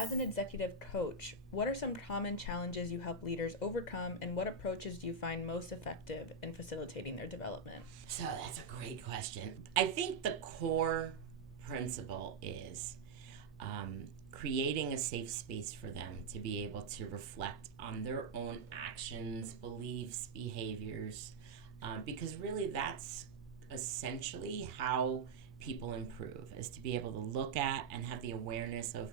As an executive coach, what are some common challenges you help leaders overcome, and what approaches do you find most effective in facilitating their development? So that's a great question. I think the core principle is creating a safe space for them to be able to reflect on their own actions, beliefs, behaviors, because really that's essentially how people improve, is to be able to look at and have the awareness of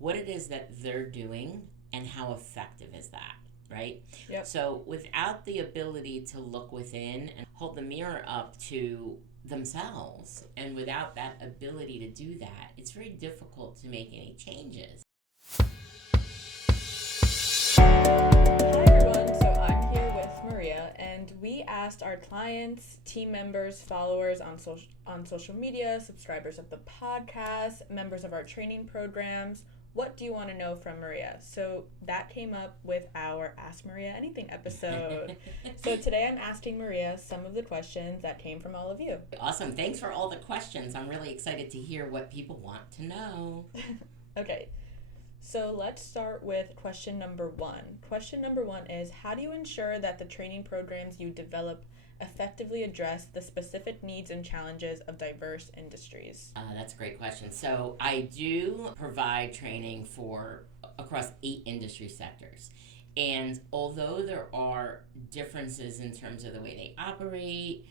what it is that they're doing and how effective is that, right? Yep. So without the ability to look within and hold the mirror up to themselves, and without that ability to do that, it's very difficult to make any changes. Hi everyone, so I'm here with Maria, and we asked our clients, team members, followers on social media, subscribers of the podcast, members of our training programs, what do you want to know from Maria? So that came up with our Ask Maria Anything episode. So today I'm asking Maria some of the questions that came from all of you. Awesome. Thanks for all the questions. I'm really excited to hear what people want to know. Okay. So let's start with question number 1. Question number 1 is, how do you ensure that the training programs you develop effectively address the specific needs and challenges of diverse industries? That's a great question. So I do provide training for across 8 industry sectors. And although there are differences in terms of the way they operate,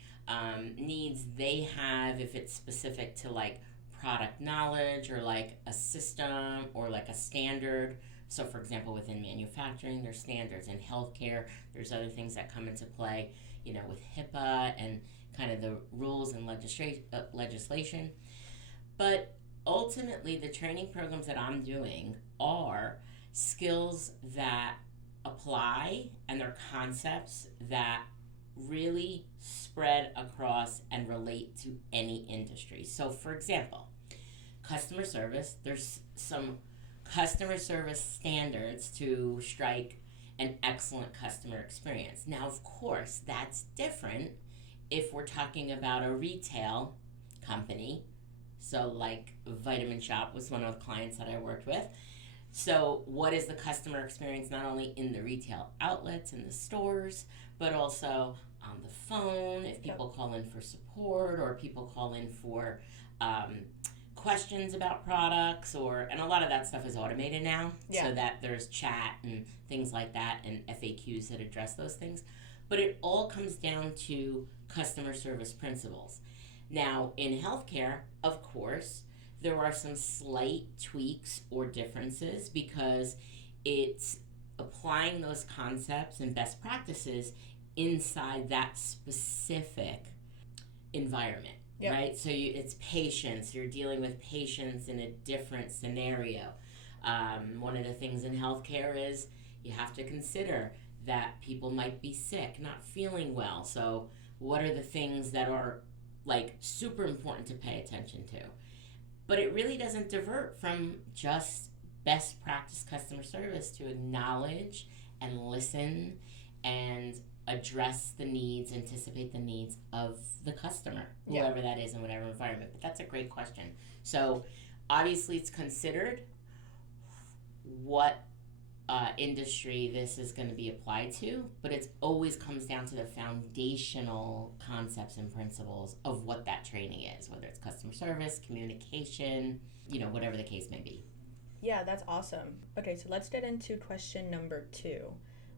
needs they have, if it's specific to like product knowledge or like a system or like a standard. So for example, within manufacturing, there's standards. In healthcare, there's other things that come into play, with HIPAA and kind of the rules and legislation. But ultimately, the training programs that I'm doing are skills that apply, and they're concepts that really spread across and relate to any industry. So for example, customer service, there's some customer service standards to strike an excellent customer experience. Now, of course, that's different if we're talking about a retail company. So like Vitamin Shop was one of the clients that I worked with. So what is the customer experience not only in the retail outlets and the stores, but also on the phone, if people call in for support or people call in for questions about products, and a lot of that stuff is automated now, so that there's chat and things like that and FAQs that address those things. But it all comes down to customer service principles. Now, in healthcare, of course, there are some slight tweaks or differences because it's applying those concepts and best practices inside that specific environment. Yep. Right? So it's patients. You're dealing with patients in a different scenario. One of the things in healthcare is you have to consider that people might be sick, not feeling well. So what are the things that are like super important to pay attention to? But it really doesn't divert from just best practice customer service to acknowledge and listen and address the needs, anticipate the needs of the customer, whoever that is in whatever environment. But that's a great question. So obviously it's considered what industry this is going to be applied to, but it always comes down to the foundational concepts and principles of what that training is, whether it's customer service, communication, whatever the case may be. Yeah, that's awesome. Okay, so let's get into question number 2,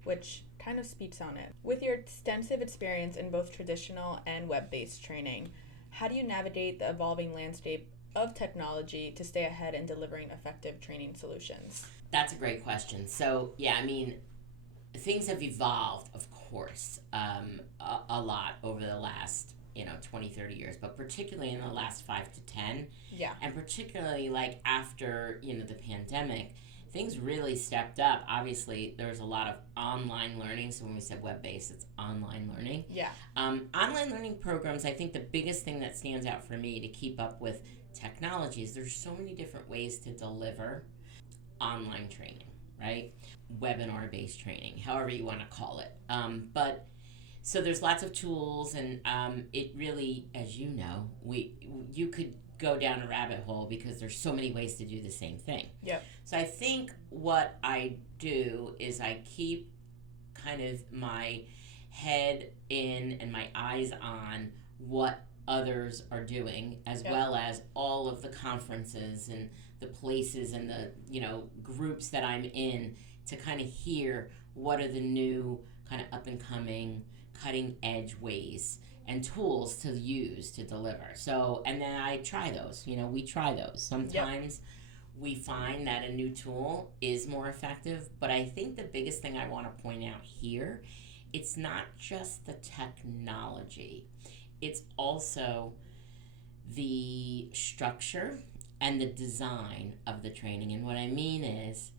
which kind of speaks on it. With your extensive experience in both traditional and web-based training, how do you navigate the evolving landscape of technology to stay ahead in delivering effective training solutions? That's a great question. So, things have evolved, of course, a lot over the last 20, 30 years, but particularly in the last 5 to 10. Yeah. And particularly like after, the pandemic, things really stepped up. Obviously, there's a lot of online learning. So when we said web-based, it's online learning. Yeah. Online learning programs, I think the biggest thing that stands out for me to keep up with technology is there's so many different ways to deliver online training, right? Webinar-based training, however you want to call it. But so there's lots of tools, and it really, as you know, you could go down a rabbit hole because there's so many ways to do the same thing. Yep. So I think what I do is I keep kind of my head in and my eyes on what others are doing, as well as all of the conferences and the places and the, groups that I'm in, to kind of hear what are the new kind of up and coming cutting edge ways and tools to use to deliver. So, and then I try those. We try those. Sometimes we find that a new tool is more effective, but I think the biggest thing I want to point out here, it's not just the technology. It's also the structure and the design of the training. And what I mean is,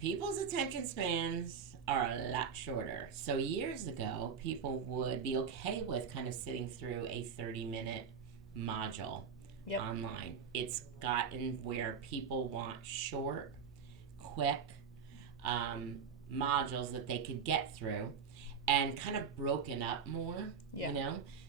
people's attention spans are a lot shorter. So years ago, people would be okay with kind of sitting through a 30-minute module online. It's gotten where people want short, quick modules that they could get through, and kind of broken up more,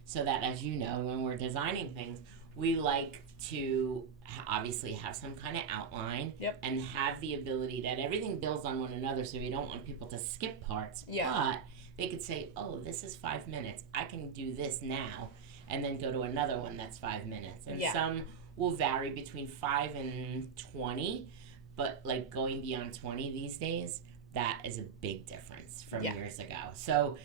so that, as you know, when we're designing things, we like to obviously have some kind of outline and have the ability that everything builds on one another, so we don't want people to skip parts. But they could say, oh, this is 5 minutes. I can do this now, and then go to another one that's 5 minutes. And some will vary between 5 and 20, but like going beyond 20 these days, that is a big difference from years ago. So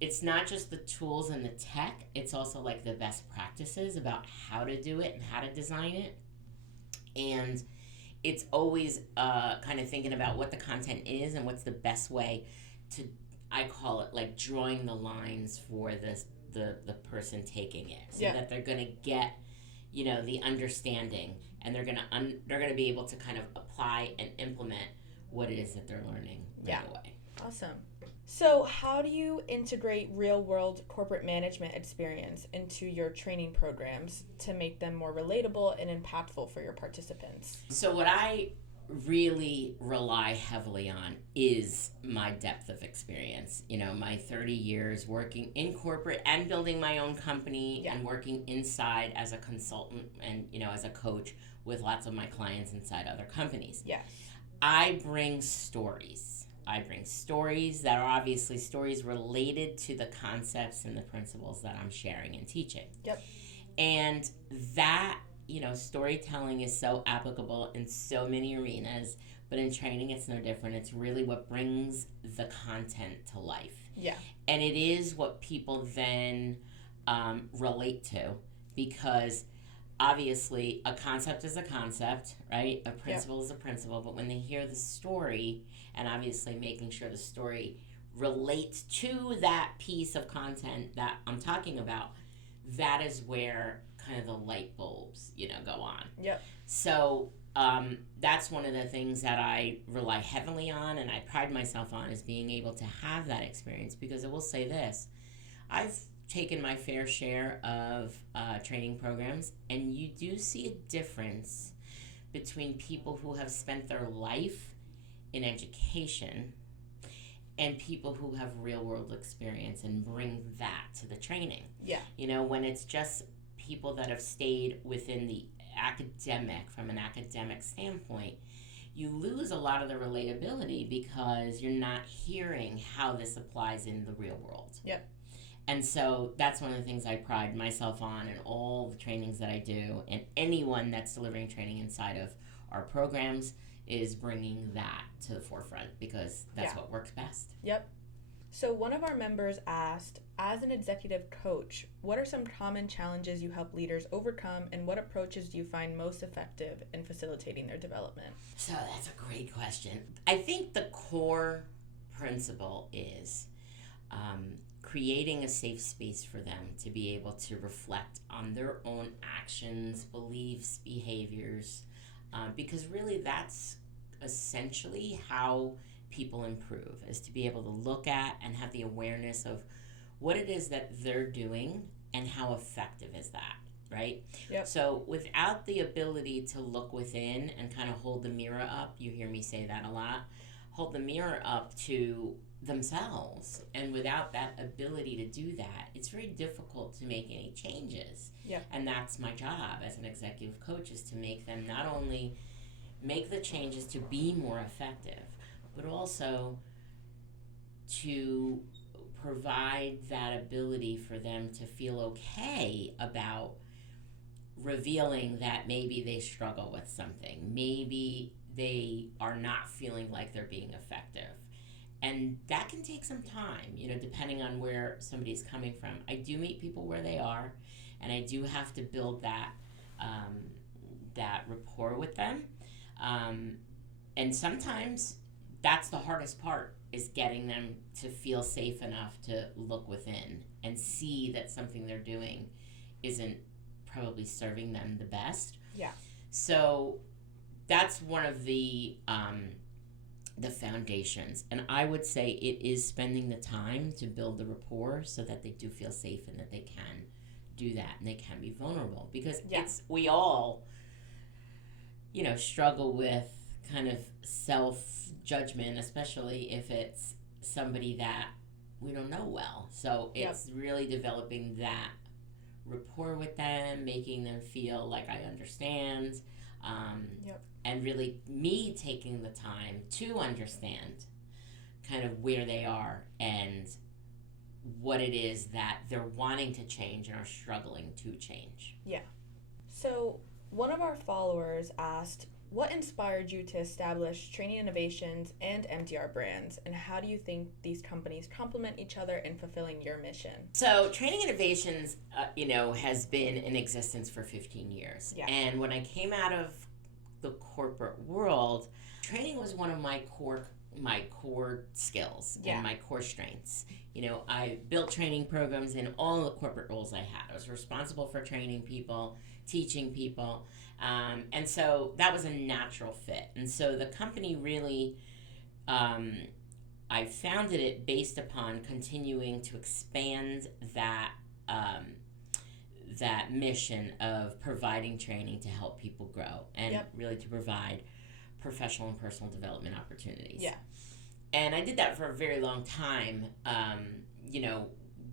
it's not just the tools and the tech, it's also like the best practices about how to do it and how to design it. And it's always kind of thinking about what the content is and what's the best way to, I call it like drawing the lines for the person taking it, so that they're going to get, the understanding, and they're going to be able to kind of apply and implement what it is that they're learning right away. Awesome. So how do you integrate real-world corporate management experience into your training programs to make them more relatable and impactful for your participants? So what I really rely heavily on is my depth of experience. My 30 years working in corporate and building my own company and working inside as a consultant and, as a coach with lots of my clients inside other companies. Yes. I bring stories. That are obviously stories related to the concepts and the principles that I'm sharing and teaching. Yep. And that, storytelling is so applicable in so many arenas, but in training it's no different. It's really what brings the content to life. Yeah. And it is what people then relate to, because obviously a concept is a concept, right? A principle is a principle, but when they hear the story, and obviously making sure the story relates to that piece of content that I'm talking about, that is where kind of the light bulbs, go on. Yep. So that's one of the things that I rely heavily on, and I pride myself on, is being able to have that experience, because I will say this, I've taken my fair share of training programs, and you do see a difference between people who have spent their life in education and people who have real world experience and bring that to the training. Yeah. When it's just people that have stayed within the from an academic standpoint, you lose a lot of the relatability because you're not hearing how this applies in the real world. Yep. And so that's one of the things I pride myself on in all the trainings that I do, and anyone that's delivering training inside of our programs is bringing that to the forefront, because that's what works best. Yep. So one of our members asked, as an executive coach, what are some common challenges you help leaders overcome, and what approaches do you find most effective in facilitating their development? So that's a great question. I think the core principle is creating a safe space for them to be able to reflect on their own actions, beliefs, behaviors, because really that's essentially how people improve, is to be able to look at and have the awareness of what it is that they're doing and how effective is that, right? Yep. So without the ability to look within and kind of hold the mirror up, you hear me say that a lot, hold the mirror up to themselves, and without that ability to do that, it's very difficult to make any changes. Yeah. And that's my job as an executive coach, is to make them not only make the changes to be more effective, but also to provide that ability for them to feel okay about revealing that maybe they struggle with something. Maybe they are not feeling like they're being effective. And that can take some time, depending on where somebody's coming from. I do meet people where they are, and I do have to build that rapport with them. And sometimes that's the hardest part, is getting them to feel safe enough to look within and see that something they're doing isn't probably serving them the best. Yeah. So that's one of the foundations. And I would say it is spending the time to build the rapport so that they do feel safe and that they can do that and they can be vulnerable. Because we all, struggle with kind of self-judgment, especially if it's somebody that we don't know well. So it's really developing that rapport with them, making them feel like I understand, and really me taking the time to understand kind of where they are and what it is that they're wanting to change and are struggling to change. Yeah. So one of our followers asked, what inspired you to establish Training Innovations and MDR Brands, and how do you think these companies complement each other in fulfilling your mission? So Training Innovations, has been in existence for 15 years. Yeah. And when I came out of the corporate world, training was one of my core skills and my core strengths. I built training programs in all the corporate roles I had. I was responsible for training people, teaching people. And so that was a natural fit. And so the company really, I founded it based upon continuing to expand that mission of providing training to help people grow and really to provide professional and personal development opportunities. Yeah. And I did that for a very long time,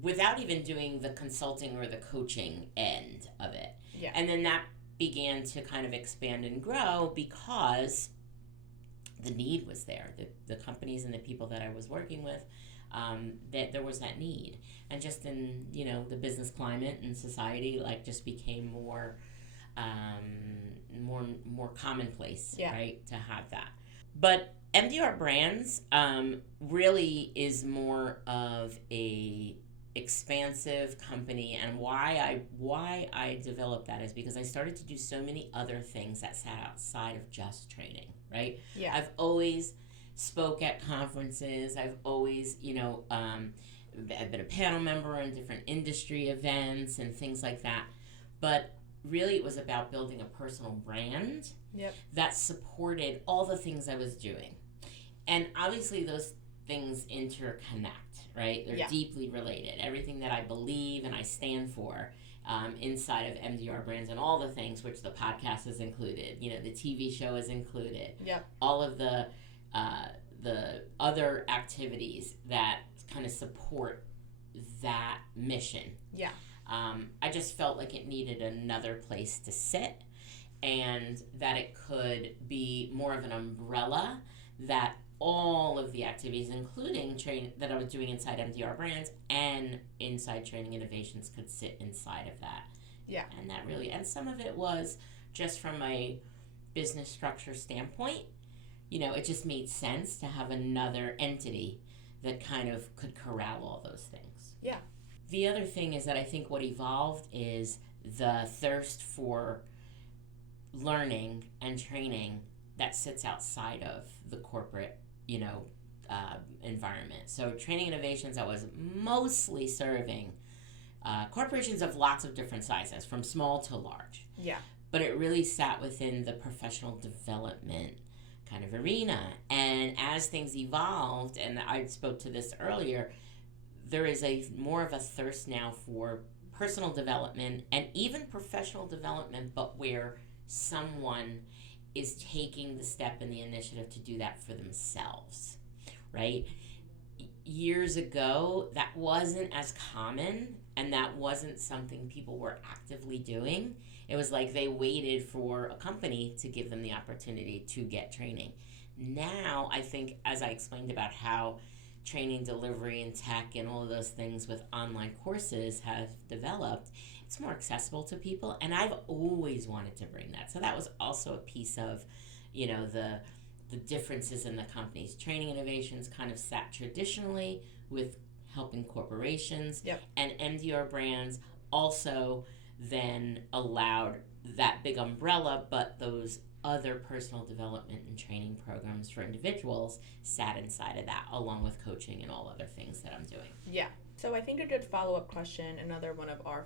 without even doing the consulting or the coaching end of it. Yeah. And then that began to kind of expand and grow because the need was there. The companies and the people that I was working with, that there was that need. And just in, the business climate and society, just became more commonplace, right, to have that. But MDR Brands really is more of a expansive company, and why I developed that is because I started to do so many other things that sat outside of just training, right? Yeah. I've always spoke at conferences. I've always, I've been a panel member in different industry events and things like that. But really it was about building a personal brand that supported all the things I was doing. And obviously those things interconnect, right? They're deeply related. Everything that I believe and I stand for inside of MDR Brands and all the things, which the podcast is included, the TV show is included, all of the other activities that kind of support that mission. Yeah. I just felt like it needed another place to sit, and that it could be more of an umbrella that all of the activities, including that I was doing inside MDR Brands and inside Training Innovations, could sit inside of that. Yeah. And that really, and some of it was just from a business structure standpoint, it just made sense to have another entity that kind of could corral all those things. Yeah. The other thing is that I think what evolved is the thirst for learning and training that sits outside of the corporate, environment. So Training Innovations, I was mostly serving corporations of lots of different sizes, from small to large. Yeah. But it really sat within the professional development kind of arena. And as things evolved, and I spoke to this earlier, there is more of a thirst now for personal development and even professional development, but where someone is taking the step and the initiative to do that for themselves, right? Years ago, that wasn't as common, and that wasn't something people were actively doing. It was like they waited for a company to give them the opportunity to get training. Now, I think, as I explained about how training, delivery, and tech and all of those things with online courses have developed, it's more accessible to people. And I've always wanted to bring that. So that was also a piece of, the differences in the companies. Training Innovations kind of sat traditionally with helping corporations, and MDR Brands also then allowed that big umbrella, but those other personal development and training programs for individuals sat inside of that, along with coaching and all other things that I'm doing. Yeah. So I think a good follow-up question, another one of our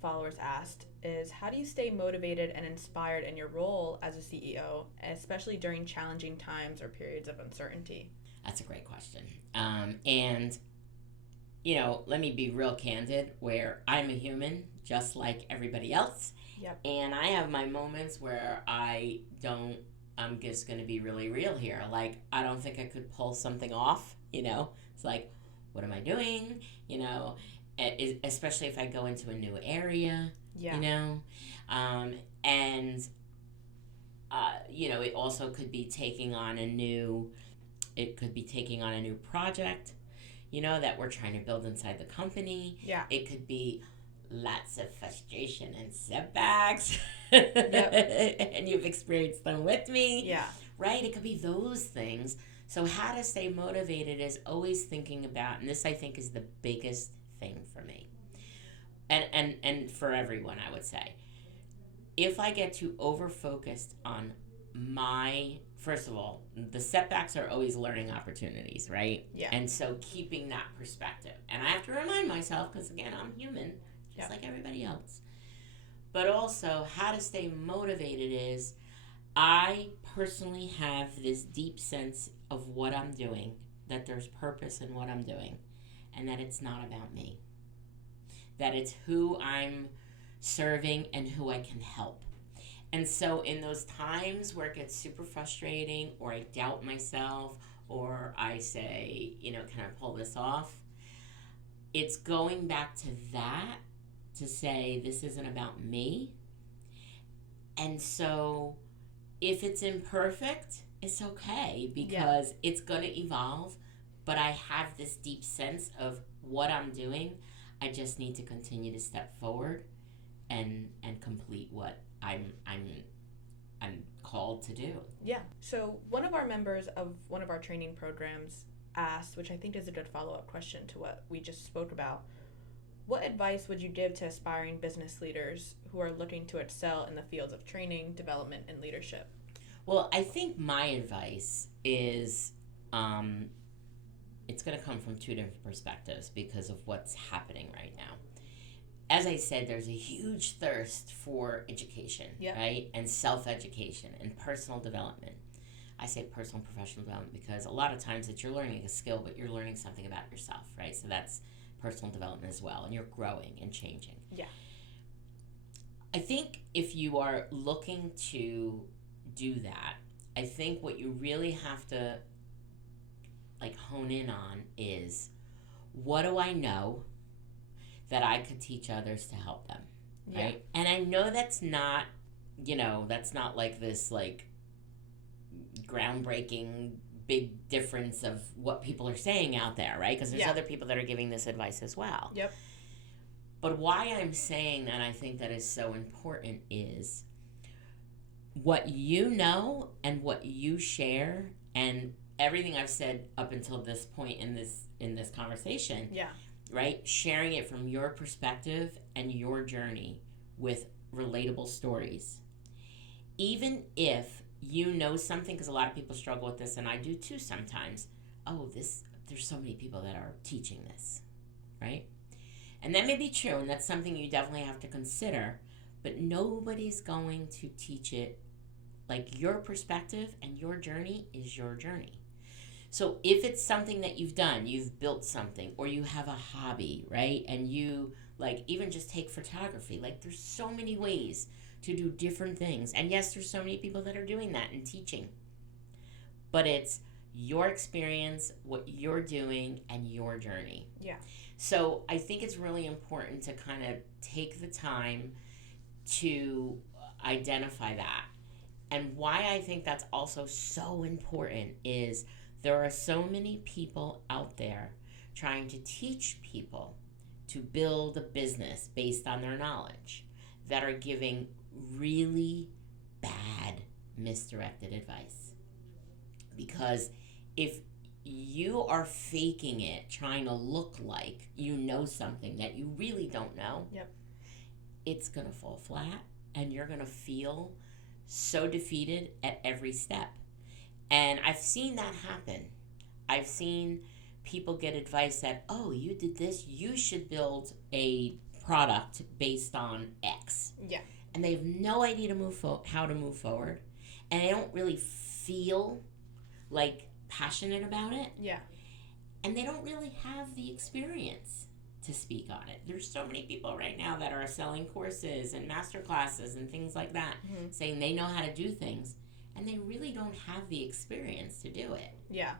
followers asked, is how do you stay motivated and inspired in your role as a CEO, especially during challenging times or periods of uncertainty? That's a great question. And let me be real candid, where I'm a human just like everybody else. Yep. And I have my moments where I'm just going to be really real here. Like, I don't think I could pull something off, It's like, what am I doing? Especially if I go into a new area, it also could be taking on a new project, that we're trying to build inside the company. Yeah. It could be lots of frustration and setbacks. Yep. And you've experienced them with me. Yeah. Right? It could be those things. So how to stay motivated is always thinking about, and this I think is the biggest thing for me. And for everyone, I would say. If I get too over-focused on first of all, the setbacks are always learning opportunities, right? Yeah. And so keeping that perspective. And I have to remind myself, because again, I'm human, just like everybody else. But also, how to stay motivated is, I personally have this deep sense of what I'm doing, that there's purpose in what I'm doing, and that it's not about me. That it's who I'm serving and who I can help. And so in those times where it gets super frustrating, or I doubt myself, or I say, can I pull this off? It's going back to that, to say, this isn't about me. And so if it's imperfect, it's okay, because it's going to evolve. But I have this deep sense of what I'm doing. I just need to continue to step forward and complete what I'm called to do. Yeah. So one of our members of one of our training programs asked, which I think is a good follow-up question to what we just spoke about, what advice would you give to aspiring business leaders who are looking to excel in the fields of training, development, and leadership? Well, I think my advice is, it's going to come from two different perspectives because of what's happening right now. As I said, there's a huge thirst for education, right? And self-education and personal development. I say personal and professional development because a lot of times that you're learning a skill, but you're learning something about yourself, right? So that's personal development as well, and you're growing and changing. Yeah. I think if you are looking to do that, I think what you really have to hone in on is, what do I know that I could teach others to help them, right? Yeah. And I know that's not, that's not like this groundbreaking big difference of what people are saying out there, right? Because there's other people that are giving this advice as well. Yep. But why I'm saying that I think that is so important is what you know and what you share, and everything I've said up until this point in this conversation. Yeah. Right? Sharing it from your perspective and your journey with relatable stories. Even if you know something, because a lot of people struggle with this, and I do too sometimes. There's so many people that are teaching this, right? And that may be true, and that's something you definitely have to consider, but nobody's going to teach it like your perspective, and your journey is your journey. So if it's something that you've done, you've built something, or you have a hobby, right? And you, even just take photography. There's so many ways to do different things. And yes, there's so many people that are doing that and teaching. But it's your experience, what you're doing, and your journey. Yeah. So I think it's really important to kind of take the time to identify that. And why I think that's also so important is there are so many people out there trying to teach people to build a business based on their knowledge that are giving really bad, misdirected advice. Because if you are faking it, trying to look like you know something that you really don't know, yep, it's going to fall flat and you're going to feel so defeated at every step. And I've seen that happen. I've seen people get advice that, oh, you did this, you should build a product based on X. Yeah. And they have no idea how to move forward. And they don't really feel like passionate about it. Yeah. And they don't really have the experience to speak on it. There's so many people right now that are selling courses and master classes and things like that, saying they know how to do things, and they really don't have the experience to do it. Yeah.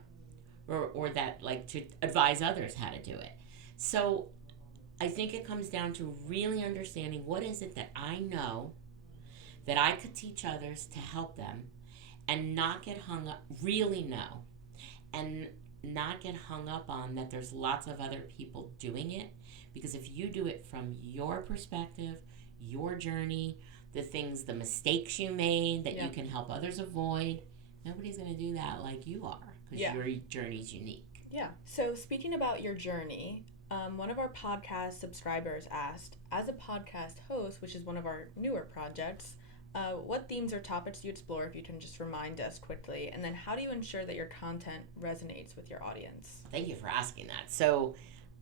Or that, like, to advise others how to do it. So I think it comes down to really understanding what is it that I know that I could teach others to help them, and not get hung up, really know, and not get hung up on that there's lots of other people doing it. Because if you do it from your perspective, your journey, the mistakes you made that you can help others avoid, nobody's going to do that like you are, because your journey's unique. Yeah. So speaking about your journey, one of our podcast subscribers asked, as a podcast host, which is one of our newer projects, what themes or topics do you explore, if you can just remind us quickly? And then how do you ensure that your content resonates with your audience? Thank you for asking that. So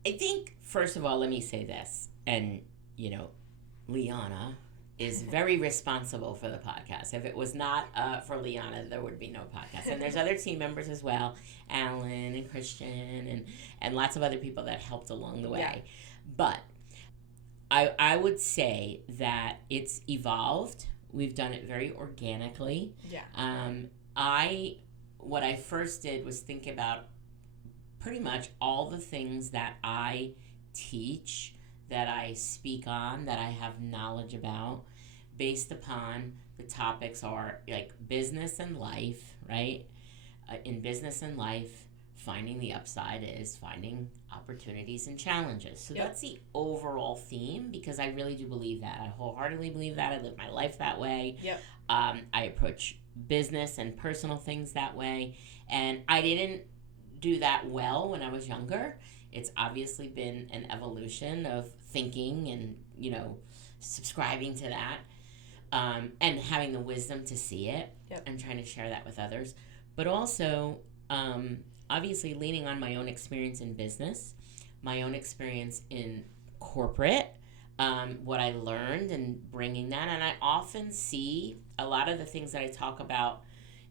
I think, first of all, let me say this. And, Liana is very responsible for the podcast. If it was not for Liana, there would be no podcast. And there's other team members as well, Alan and Christian and lots of other people that helped along the way. Yeah. But I would say that it's evolved. We've done it very organically. Yeah. What I first did was think about pretty much all the things that I teach, that I speak on, that I have knowledge about, based upon the topics are like business and life, right? In business and life, finding the upside is finding opportunities and challenges. So that's the overall theme, because I really do believe that. I wholeheartedly believe that. I live my life that way. Yep. I approach business and personal things that way. And I didn't do that well when I was younger. It's obviously been an evolution of thinking and, subscribing to that, and having the wisdom to see it and trying to share that with others. But also, obviously leaning on my own experience in business, my own experience in corporate, what I learned, and bringing that. And I often see a lot of the things that I talk about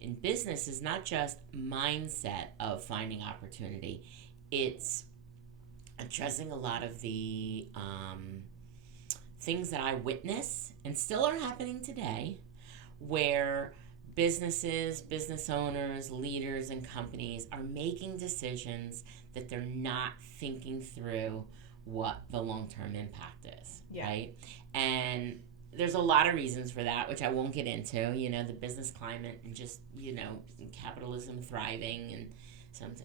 in business is not just mindset of finding opportunity. It's addressing a lot of the things that I witness and still are happening today, where businesses, business owners, leaders, and companies are making decisions that they're not thinking through what the long-term impact is, right? And there's a lot of reasons for that, which I won't get into, the business climate and just, capitalism thriving, and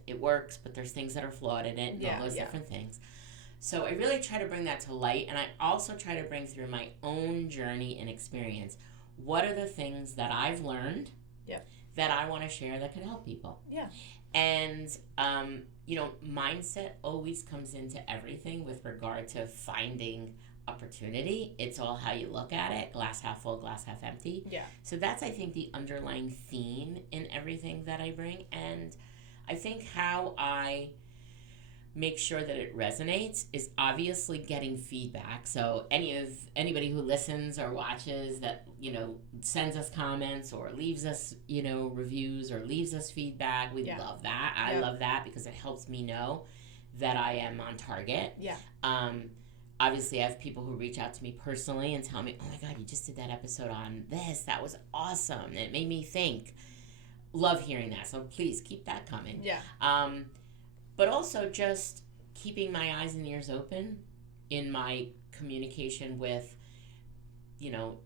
it works, but there's things that are flawed in it, and all those different things. So I really try to bring that to light, and I also try to bring through my own journey and experience. What are the things that I've learned that I want to share that could help people? Yeah. And, mindset always comes into everything with regard to finding opportunity. It's all how you look at it, glass half full, glass half empty. Yeah. So that's, I think, the underlying theme in everything that I bring. And I think how I make sure that it resonates is obviously getting feedback. So anybody who listens or watches that, sends us comments or leaves us, reviews or leaves us feedback, we love that. I love that, because it helps me know that I am on target. Yeah. Obviously, I have people who reach out to me personally and tell me, oh my God, you just did that episode on this. That was awesome. It made me think. Love hearing that. So please keep that coming. Yeah. But also just keeping my eyes and ears open in my communication with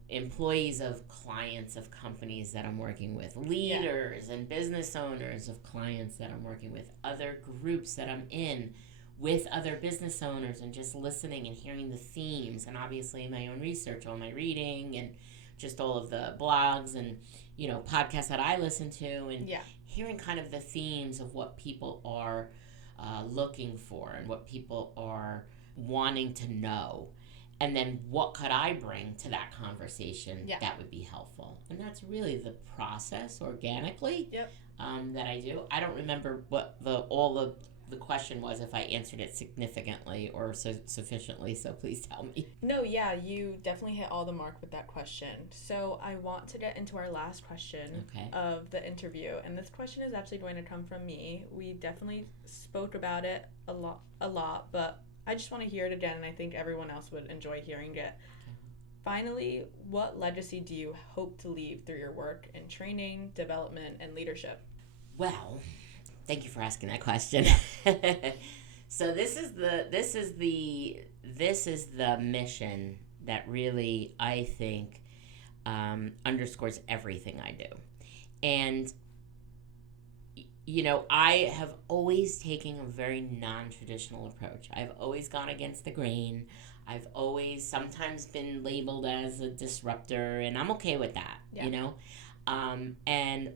employees of clients of companies that I'm working with, leaders and business owners of clients that I'm working with, other groups that I'm in with other business owners, and just listening and hearing the themes, and obviously my own research, all my reading, and just all of the blogs and podcasts that I listen to, and hearing kind of the themes of what people are looking for and what people are wanting to know. And then what could I bring to that conversation that would be helpful? And that's really the process organically that I do. I don't remember what the question was, if I answered it significantly or sufficiently, so please tell me. No, you definitely hit all the mark with that question. So I want to get into our last question of the interview. And this question is actually going to come from me. We definitely spoke about it a lot, but I just want to hear it again, and I think everyone else would enjoy hearing it. Finally, what legacy do you hope to leave through your work in training, development, and leadership? Well, thank you for asking that question. So this is the mission that really, I think, underscores everything I do. And I have always taken a very non-traditional approach. I've always gone against the grain. I've always sometimes been labeled as a disruptor, and I'm okay with that, And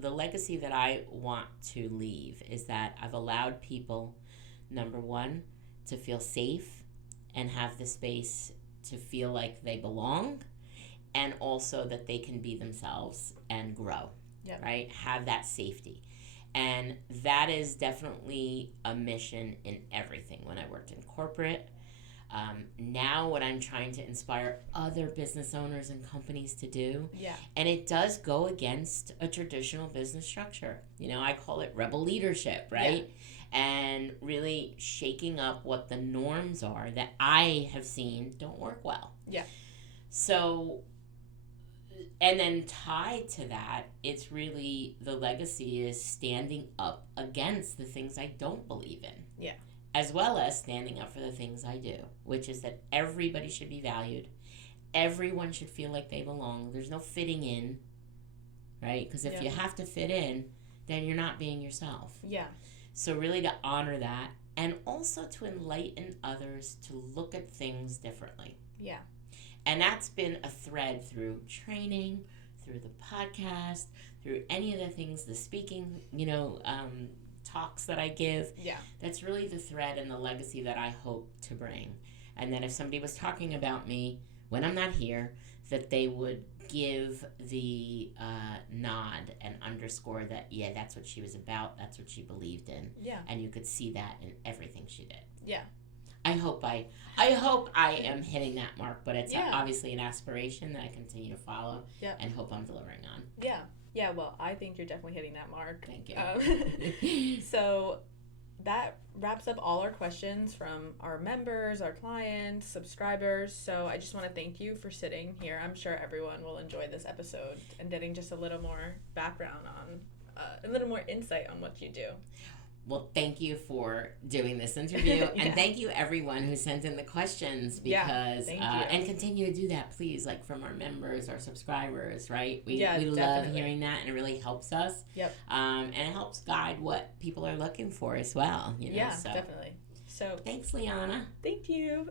the legacy that I want to leave is that I've allowed people, number one, to feel safe and have the space to feel like they belong, and also that they can be themselves and grow. Right? Have that safety. And that is definitely a mission in everything. When I worked in corporate, now what I'm trying to inspire other business owners and companies to do, and it does go against a traditional business structure. I call it rebel leadership, right? And really shaking up what the norms are that I have seen don't work well. So, and then tied to that, it's really, the legacy is standing up against the things I don't believe in. As well as standing up for the things I do, which is that everybody should be valued. Everyone should feel like they belong. There's no fitting in, right? Because if you have to fit in, then you're not being yourself. So really to honor that, and also to enlighten others to look at things differently. And that's been a thread through training, through the podcast, through any of the things, the speaking, talks that I give. That's really the thread and the legacy that I hope to bring. And that if somebody was talking about me when I'm not here, that they would give the nod and underscore that, that's what she was about, that's what she believed in. And you could see that in everything she did. I hope I am hitting that mark, but it's obviously an aspiration that I continue to follow and hope I'm delivering on. Well, I think you're definitely hitting that mark. Thank you. So that wraps up all our questions from our members, our clients, subscribers. So I just want to thank you for sitting here. I'm sure everyone will enjoy this episode and getting just a little more background on, a little more insight on what you do. Well, thank you for doing this interview, and thank you everyone who sent in the questions, because and continue to do that, please, like from our members, our subscribers, right? We love hearing that, and it really helps us. And it helps guide what people are looking for as well. So. Definitely. So thanks, Liana. Thank you.